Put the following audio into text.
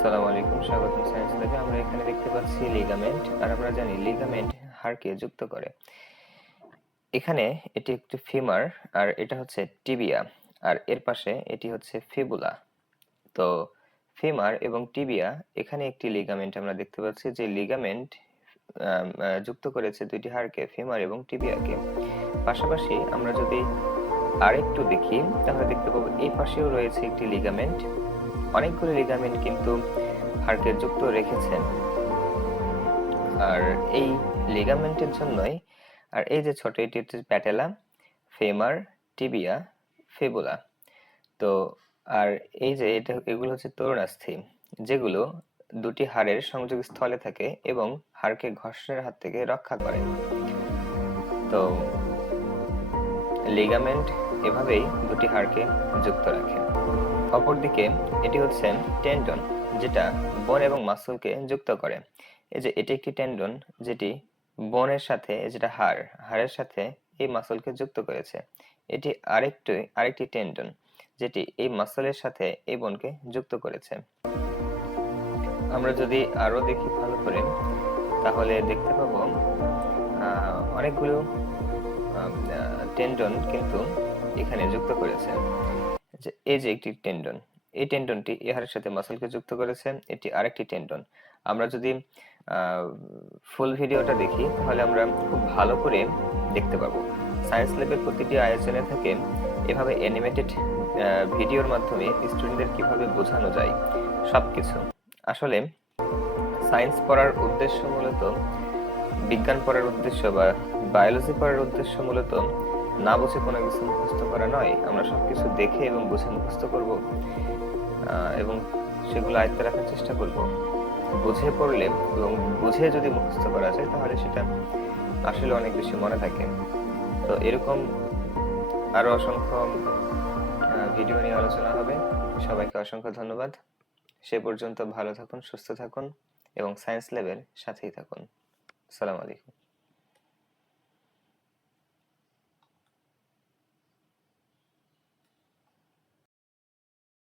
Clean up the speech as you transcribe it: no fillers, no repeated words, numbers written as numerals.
আসসালামু আলাইকুম, স্বাগতম সায়েন্স ল্যাবে। আমরা এখানে দেখতে পাচ্ছি লিগামেন্ট, আর আমরা জানি লিগামেন্ট হাড়কে যুক্ত করে। এখানে এটি একটি ফিমার, আর এটা হচ্ছে টিবিয়া, আর এর পাশে এটি হচ্ছে ফিবুলা। তো ফিমার এবং টিবিয়া, এখানে একটি লিগামেন্ট আমরা দেখতে পাচ্ছি, যে লিগামেন্ট যুক্ত করেছে দুইটি হাড়কে, ফিমার এবং টিবিয়াকে। পাশাপাশি আমরা যদি আরেকটু দেখি, তাহলে দেখতে পাবো এই পাশেও রয়েছে একটি লিগামেন্ট। অনেকগুলো লিগামেন্ট কিন্তু হাড়কে যুক্ত রেখেছেন, আর এই লিগামেন্টের জন্যই, আর এই যে ছোট, এটি হচ্ছে প্যাটেলা, ফেমার, টিবিয়া, ফিবুলা। তো আর এই যে এগুলো হচ্ছে তরুণাস্থি, যেগুলো দুটি হাড়ের সংযোগ স্থলে থাকে এবং হাড়কে ঘর্ষণের হাত থেকে রক্ষা করে। তো লিগামেন্ট এভাবেই দুটি হাড়কে যুক্ত রাখে। অপরদিকে এটি হচ্ছে টেন্ডন, যেটা বোন এবং মাসলকে যুক্ত করে। এই যে এটি একটি টেন্ডন, যেটি বোনের সাথে, যেটা হাড়ের সাথে এই মাসলকে যুক্ত করেছে। এটি আরেকটি টেন্ডন, যেটি এই মাসলের সাথে এই বোনকে যুক্ত করেছে। আমরা যদি আরো দেখি ভালো করে, তাহলে দেখতে পাবো অনেকগুলো টেন্ডন কিন্তু এখানে যুক্ত করেছে। এই যে একটি টেন্ডন, এই টেন্ডনটি এই হাড়ের সাথে মাসলকে যুক্ত করেছে। এটি আরেকটি টেন্ডন। আমরা যদি ফুল ভিডিওটা দেখি, তাহলে আমরা খুব ভালো করে দেখতে পাবো। সায়েন্স ল্যাবের প্রতিটি আয়োজনে থেকে এভাবে অ্যানিমেটেড ভিডিওর মাধ্যমে স্টুডেন্টদের কিভাবে বোঝানো যায় সবকিছু। আসলে সায়েন্স পড়ার উদ্দেশ্য মূলত, বিজ্ঞান পড়ার উদ্দেশ্য বা বায়োলজি পড়ার উদ্দেশ্য মূলত না বুঝে কোনো কিছু মুখস্থ করা নয়। আমরা সবকিছু দেখে এবং বুঝে মুখস্থ করব, এবং সেগুলো আয়ত্তে রাখার চেষ্টা করব। বুঝে পড়লে এবং বুঝে যদি মুখস্থ করা যায়, তাহলে সেটা আসলে অনেক বেশি মনে থাকে। তো এরকম আরো অসংখ্য ভিডিও নিয়ে আলোচনা হবে। সবাইকে অসংখ্য ধন্যবাদ। সে পর্যন্ত ভালো থাকুন, সুস্থ থাকুন এবং সায়েন্স ল্যাবের সাথেই থাকুন। আসসালামু আলাইকুম।